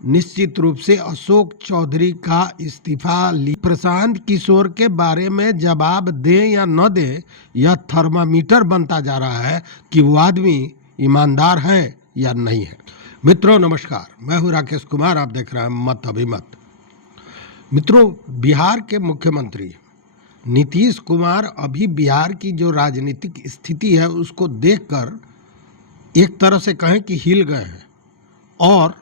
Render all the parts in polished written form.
निश्चित रूप से अशोक चौधरी का इस्तीफा प्रशांत किशोर के बारे में जवाब दें या न दें, यह थर्मामीटर बनता जा रहा है कि वो आदमी ईमानदार है या नहीं है। मित्रों नमस्कार, मैं हूं राकेश कुमार, आप देख रहे हैं मत अभिमत। मित्रों, बिहार के मुख्यमंत्री नीतीश कुमार अभी बिहार की जो राजनीतिक स्थिति है उसको देखकर एक तरह से कहें कि हिल गए हैं। और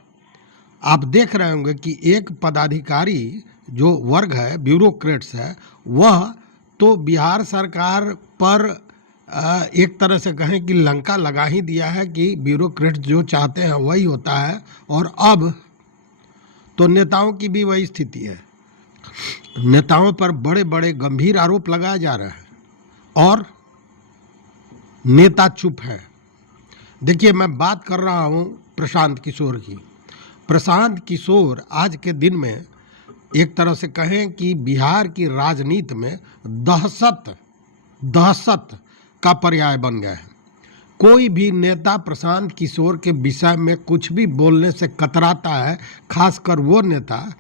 आप देख रहे होंगे कि एक पदाधिकारी जो वर्ग है, ब्यूरोक्रेट्स है, वह तो बिहार सरकार पर एक तरह से कहें कि लंका लगा ही दिया है कि ब्यूरोक्रेट्स जो चाहते हैं वही होता है। और अब तो नेताओं की भी वही स्थिति है। नेताओं पर बड़े बड़े गंभीर आरोप लगाए जा रहे हैं और नेता चुप है। देखिए, मैं बात कर रहा हूं प्रशांत किशोर की। प्रशांत किशोर आज के दिन में एक तरह से कहें कि बिहार की राजनीति में दहशत का पर्याय बन गए हैं। कोई भी नेता प्रशांत किशोर के विषय में कुछ भी बोलने से कतराता है, खासकर वो नेता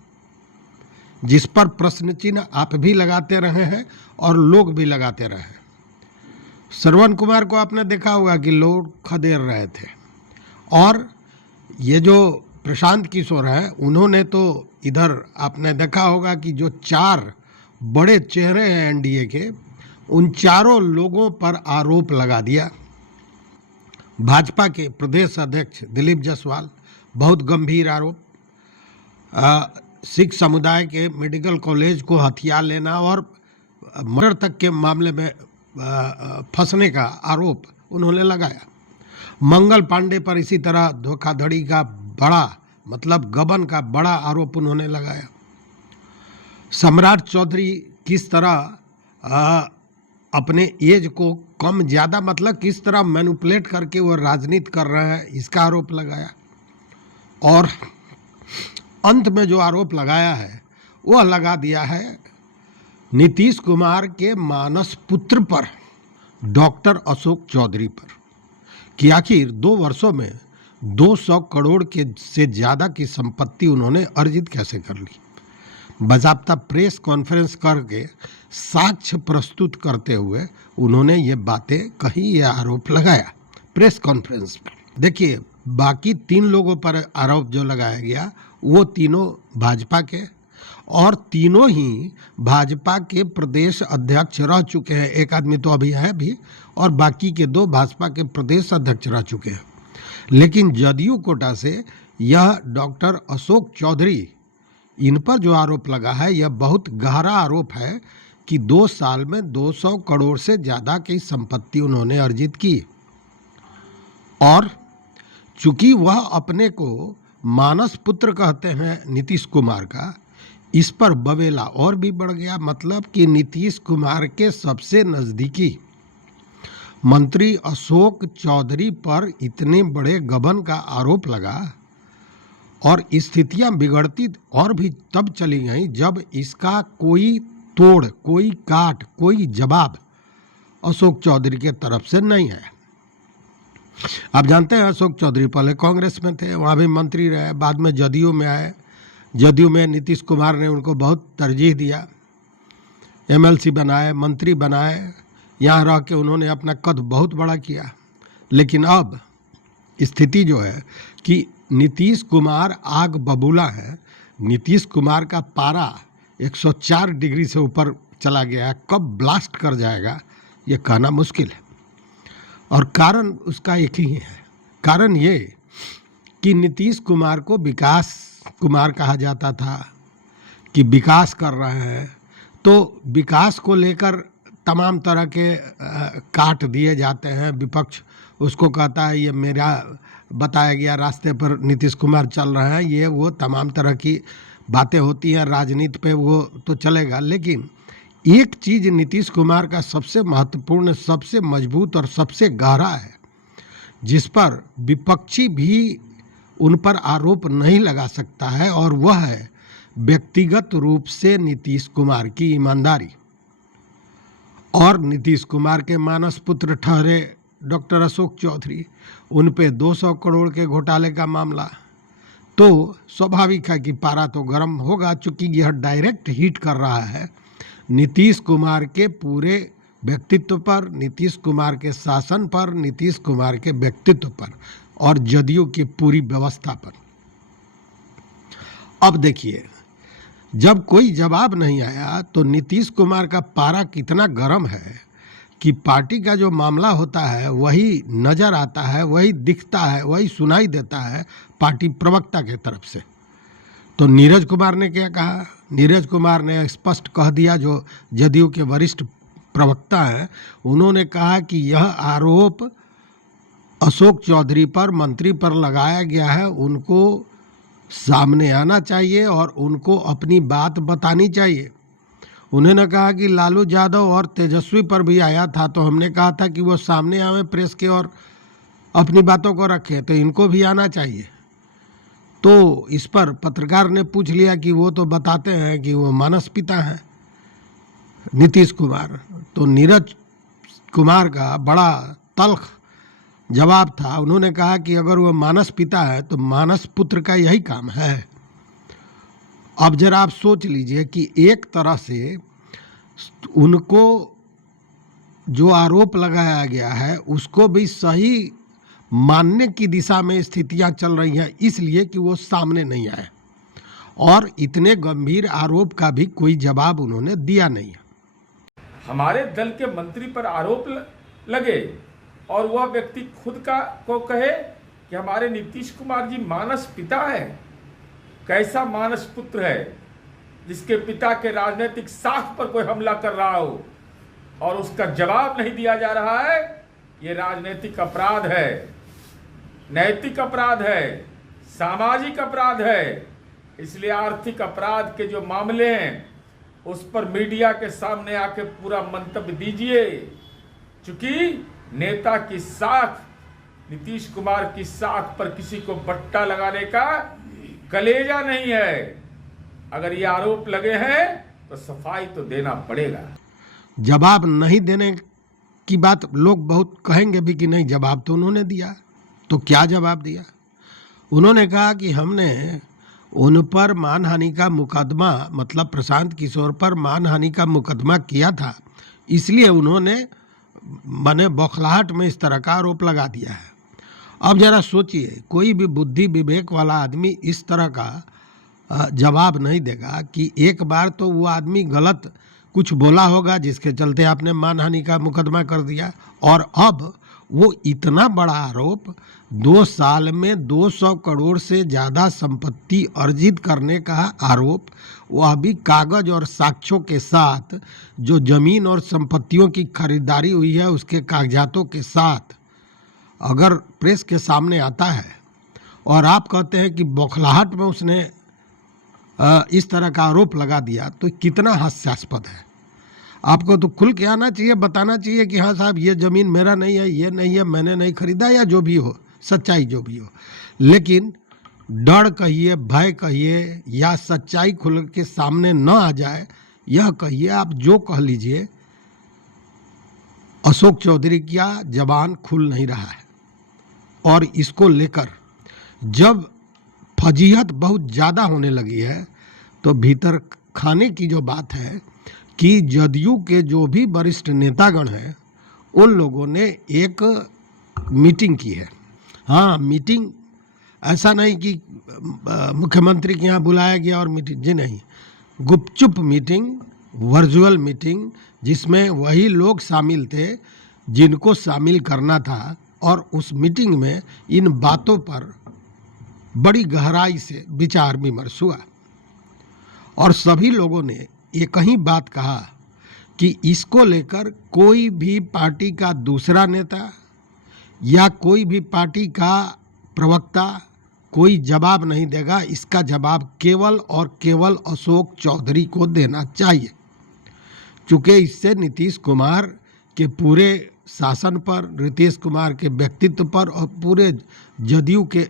जिस पर प्रश्न चिन्ह आप भी लगाते रहे हैं और लोग भी लगाते रहे। श्रवण कुमार को आपने देखा होगा कि लोग खदेड़ रहे थे, और ये जो प्रशांत किशोर है उन्होंने तो इधर आपने देखा होगा कि जो 4 बड़े चेहरे हैं एनडीए के, उन चारों लोगों पर आरोप लगा दिया। भाजपा के प्रदेश अध्यक्ष दिलीप जायसवाल, बहुत गंभीर आरोप। सिख समुदाय के मेडिकल कॉलेज को हथियार लेना और मर्डर तक के मामले में फंसने का आरोप उन्होंने लगाया। मंगल पांडे पर इसी तरह धोखाधड़ी का बड़ा गबन का बड़ा आरोप उन्होंने लगाया। सम्राट चौधरी किस तरह अपने एज को कम ज़्यादा किस तरह मैनिपुलेट करके वो राजनीति कर रहे हैं, इसका आरोप लगाया। और अंत में जो आरोप लगाया है वह लगा दिया है नीतीश कुमार के मानस पुत्र पर, डॉक्टर अशोक चौधरी पर, कि आखिर 2 वर्षों में 200 करोड़ के से ज़्यादा की संपत्ति उन्होंने अर्जित कैसे कर ली। बाकायदा प्रेस कॉन्फ्रेंस करके साक्ष्य प्रस्तुत करते हुए उन्होंने ये बातें कही, ये आरोप लगाया प्रेस कॉन्फ्रेंस में। देखिए, बाकी 3 लोगों पर आरोप जो लगाया गया वो तीनों भाजपा के, और तीनों ही भाजपा के प्रदेश अध्यक्ष रह चुके हैं। एक आदमी तो अभी है भी, और बाकी के 2 भाजपा के प्रदेश अध्यक्ष रह चुके हैं। लेकिन जदयू कोटा से यह डॉक्टर अशोक चौधरी, इन पर जो आरोप लगा है यह बहुत गहरा आरोप है कि 2 साल में 200 करोड़ से ज़्यादा की संपत्ति उन्होंने अर्जित की। और चूंकि वह अपने को मानस पुत्र कहते हैं नीतीश कुमार का, इस पर बवेला और भी बढ़ गया। कि नीतीश कुमार के सबसे नज़दीकी मंत्री अशोक चौधरी पर इतने बड़े गबन का आरोप लगा, और स्थितियां बिगड़ती और भी तब चली गई जब इसका कोई तोड़, कोई काट, कोई जवाब अशोक चौधरी के तरफ से नहीं है। आप जानते हैं अशोक चौधरी पहले कांग्रेस में थे, वहाँ भी मंत्री रहे, बाद में जदयू में आए। जदयू में नीतीश कुमार ने उनको बहुत तरजीह दिया, एमएलसी बनाए, मंत्री बनाए, यहाँ रह के उन्होंने अपना कद बहुत बड़ा किया। लेकिन अब स्थिति जो है कि नीतीश कुमार आग बबूला है। नीतीश कुमार का पारा 104 डिग्री से ऊपर चला गया है। कब ब्लास्ट कर जाएगा ये कहना मुश्किल है। और कारण उसका एक ही है। कारण ये कि नीतीश कुमार को विकास कुमार कहा जाता था कि विकास कर रहे हैं, तो विकास को लेकर तमाम तरह के काट दिए जाते हैं। विपक्ष उसको कहता है ये मेरा बताया गया रास्ते पर नीतीश कुमार चल रहे हैं, ये वो तमाम तरह की बातें होती हैं राजनीति पे, वो तो चलेगा। लेकिन एक चीज़ नीतीश कुमार का सबसे महत्वपूर्ण, सबसे मजबूत और सबसे गहरा है, जिस पर विपक्षी भी उन पर आरोप नहीं लगा सकता है, और वह है व्यक्तिगत रूप से नीतीश कुमार की ईमानदारी। और नीतीश कुमार के मानस पुत्र ठहरे डॉक्टर अशोक चौधरी, उन पे 200 करोड़ के घोटाले का मामला, तो स्वाभाविक है कि पारा तो गर्म होगा, चूंकि यह डायरेक्ट हिट कर रहा है नीतीश कुमार के पूरे व्यक्तित्व पर, नीतीश कुमार के शासन पर, नीतीश कुमार के व्यक्तित्व पर और जदयू की पूरी व्यवस्था पर। अब देखिए, जब कोई जवाब नहीं आया तो नीतीश कुमार का पारा कितना गर्म है कि पार्टी का जो मामला होता है वही नजर आता है, वही दिखता है, वही सुनाई देता है पार्टी प्रवक्ता के तरफ से। तो नीरज कुमार ने क्या कहा? नीरज कुमार ने स्पष्ट कह दिया, जो जदयू के वरिष्ठ प्रवक्ता हैं, उन्होंने कहा कि यह आरोप अशोक चौधरी पर, मंत्री पर लगाया गया है, उनको सामने आना चाहिए और उनको अपनी बात बतानी चाहिए। उन्होंने कहा कि लालू यादव और तेजस्वी पर भी आया था, तो हमने कहा था कि वो सामने आवे प्रेस के और अपनी बातों को रखें, तो इनको भी आना चाहिए। तो इस पर पत्रकार ने पूछ लिया कि वो तो बताते हैं कि वो मानस पिता हैं नीतीश कुमार। तो नीरज कुमार का बड़ा तल्ख जवाब था। उन्होंने कहा कि अगर वो मानस पिता है तो मानस पुत्र का यही काम है। अब जरा आप सोच लीजिए कि एक तरह से उनको जो आरोप लगाया गया है उसको भी सही मानने की दिशा में स्थितियां चल रही हैं, इसलिए कि वो सामने नहीं आए और इतने गंभीर आरोप का भी कोई जवाब उन्होंने दिया नहीं है। हमारे दल के मंत्री पर आरोप लगे और वह व्यक्ति खुद को कहे कि हमारे नीतीश कुमार जी मानस पिता है। कैसा मानस पुत्र है जिसके पिता के राजनीतिक साख पर कोई हमला कर रहा हो और उसका जवाब नहीं दिया जा रहा है? ये राजनीतिक अपराध है, नैतिक अपराध है, सामाजिक अपराध है। इसलिए आर्थिक अपराध के जो मामले हैं उस पर मीडिया के सामने आके पूरा मंतव्य दीजिए, क्योंकि नेता की साख, नीतीश कुमार की साख पर किसी को बट्टा लगाने का कलेजा नहीं है। अगर ये आरोप लगे हैं तो सफाई तो देना पड़ेगा। जवाब नहीं देने की बात लोग बहुत कहेंगे भी कि नहीं, जवाब तो उन्होंने दिया। तो क्या जवाब दिया? उन्होंने कहा कि हमने उन पर मानहानि का मुकदमा, मतलब प्रशांत किशोर पर मानहानि का मुकदमा किया था, इसलिए उन्होंने मने बौखलाहट में इस तरह का आरोप लगा दिया है। अब जरा सोचिए, कोई भी बुद्धि विवेक वाला आदमी इस तरह का जवाब नहीं देगा कि एक बार तो वो आदमी गलत कुछ बोला होगा जिसके चलते आपने मानहानि का मुकदमा कर दिया, और अब वो इतना बड़ा आरोप, 2 साल में 200 करोड़ से ज़्यादा संपत्ति अर्जित करने का आरोप, वह भी कागज और साक्ष्यों के साथ, जो जमीन और संपत्तियों की खरीदारी हुई है उसके कागजातों के साथ अगर प्रेस के सामने आता है और आप कहते हैं कि बौखलाहट में उसने इस तरह का आरोप लगा दिया, तो कितना हास्यास्पद है। आपको तो खुल के आना चाहिए, बताना चाहिए कि हाँ साहब ये ज़मीन मेरा नहीं है, ये नहीं है, मैंने नहीं खरीदा, या जो भी हो, सच्चाई जो भी हो। लेकिन डर कहिए, भय कहिए, या सच्चाई खुल के सामने न आ जाए, यह कहिए, आप जो कह लीजिए, अशोक चौधरी का जबान खुल नहीं रहा है। और इसको लेकर जब फजीहत बहुत ज़्यादा होने लगी है तो भीतर खाने की जो बात है कि जदयू के जो भी वरिष्ठ नेतागण हैं उन लोगों ने एक मीटिंग की है। हाँ, मीटिंग ऐसा नहीं कि मुख्यमंत्री के यहाँ बुलाया गया और मीटिंग, जी नहीं, गुपचुप मीटिंग, वर्चुअल मीटिंग, जिसमें वही लोग शामिल थे जिनको शामिल करना था, और उस मीटिंग में इन बातों पर बड़ी गहराई से विचार विमर्श हुआ और सभी लोगों ने एक ही बात कहा कि इसको लेकर कोई भी पार्टी का दूसरा नेता या कोई भी पार्टी का प्रवक्ता कोई जवाब नहीं देगा। इसका जवाब केवल और केवल अशोक चौधरी को देना चाहिए, चूँकि इससे नीतीश कुमार के पूरे शासन पर, नीतीश कुमार के व्यक्तित्व पर और पूरे जदयू के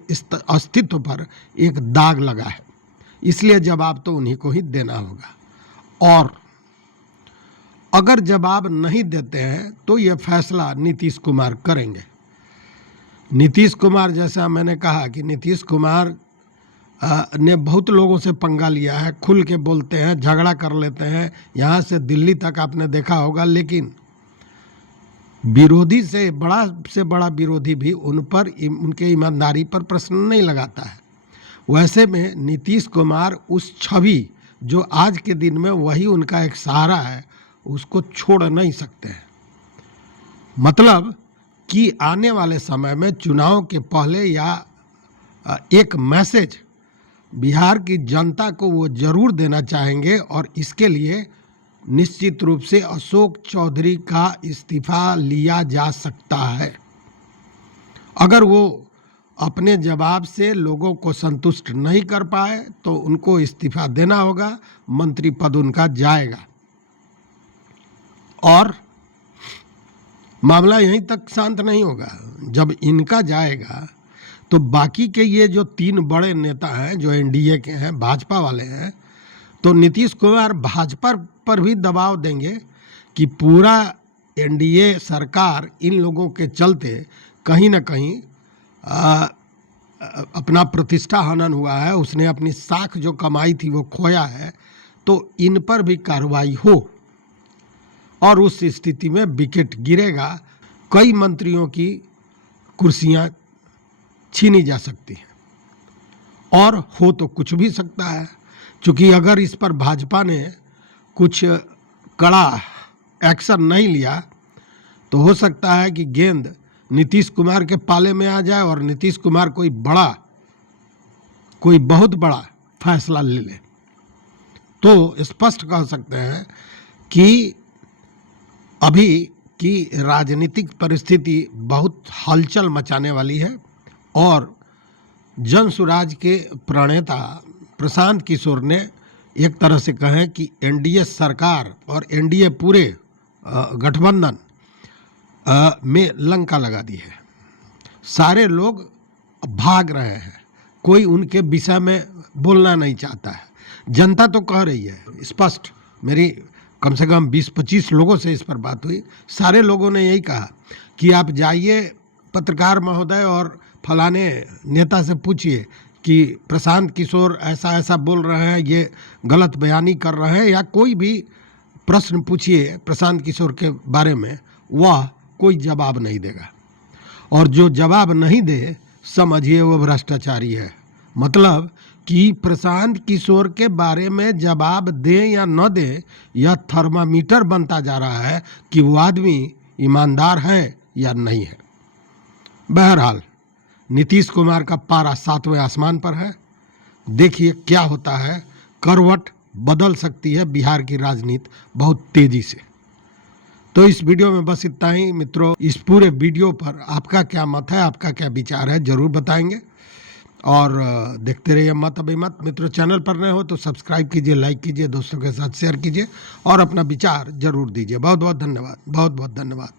अस्तित्व पर एक दाग लगा है। इसलिए जवाब तो उन्हीं को ही देना होगा, और अगर जवाब नहीं देते हैं तो ये फैसला नीतीश कुमार करेंगे। नीतीश कुमार, जैसा मैंने कहा कि नीतीश कुमार ने बहुत लोगों से पंगा लिया है, खुल के बोलते हैं, झगड़ा कर लेते हैं, यहाँ से दिल्ली तक आपने देखा होगा। लेकिन विरोधी से बड़ा विरोधी भी उन पर उनके ईमानदारी पर प्रश्न नहीं लगाता है। वैसे में नीतीश कुमार उस छवि जो आज के दिन में वही उनका एक सहारा है, उसको छोड़ नहीं सकते हैं। मतलब कि आने वाले समय में चुनाव के पहले या एक मैसेज बिहार की जनता को वो जरूर देना चाहेंगे और इसके लिए निश्चित रूप से अशोक चौधरी का इस्तीफा लिया जा सकता है। अगर वो अपने जवाब से लोगों को संतुष्ट नहीं कर पाए तो उनको इस्तीफा देना होगा, मंत्री पद उनका जाएगा और मामला यहीं तक शांत नहीं होगा। जब इनका जाएगा तो बाकी के ये जो 3 बड़े नेता हैं जो एनडीए के हैं, भाजपा वाले हैं, तो नीतीश कुमार भाजपा पर भी दबाव देंगे कि पूरा एनडीए सरकार इन लोगों के चलते कहीं ना कहीं अपना प्रतिष्ठा हनन हुआ है, उसने अपनी साख जो कमाई थी वो खोया है, तो इन पर भी कार्रवाई हो और उस स्थिति में विकेट गिरेगा, कई मंत्रियों की कुर्सियां छीनी जा सकती हैं और हो तो कुछ भी सकता है। क्योंकि अगर इस पर भाजपा ने कुछ कड़ा एक्शन नहीं लिया तो हो सकता है कि गेंद नीतीश कुमार के पाले में आ जाए और नीतीश कुमार कोई बहुत बड़ा फैसला ले ले। तो स्पष्ट कह सकते हैं कि अभी की राजनीतिक परिस्थिति बहुत हलचल मचाने वाली है और जन सुराज के प्रणेता प्रशांत किशोर ने एक तरह से कहें कि एनडीए सरकार और एनडीए पूरे गठबंधन में लंका लगा दी है। सारे लोग भाग रहे हैं, कोई उनके विषय में बोलना नहीं चाहता है। जनता तो कह रही है स्पष्ट, मेरी कम से कम 20-25 लोगों से इस पर बात हुई, सारे लोगों ने यही कहा कि आप जाइए पत्रकार महोदय और फलाने नेता से पूछिए कि प्रशांत किशोर ऐसा बोल रहे हैं, ये गलत बयानी कर रहे हैं, या कोई भी प्रश्न पूछिए प्रशांत किशोर के बारे में, वह कोई जवाब नहीं देगा। और जो जवाब नहीं दे समझिए वो भ्रष्टाचारी है। मतलब कि प्रशांत किशोर के बारे में जवाब दे या न दे, यह थर्मामीटर बनता जा रहा है कि वो आदमी ईमानदार है या नहीं है। बहरहाल नीतीश कुमार का पारा 7वें आसमान पर है। देखिए क्या होता है, करवट बदल सकती है बिहार की राजनीति बहुत तेजी से। तो इस वीडियो में बस इतना ही मित्रों। इस पूरे वीडियो पर आपका क्या मत है, आपका क्या विचार है, जरूर बताएंगे और देखते रहिए मत अभिमत। मित्रों चैनल पर नए हो तो सब्सक्राइब कीजिए, लाइक कीजिए, दोस्तों के साथ शेयर कीजिए और अपना विचार जरूर दीजिए। बहुत बहुत धन्यवाद, बहुत बहुत धन्यवाद।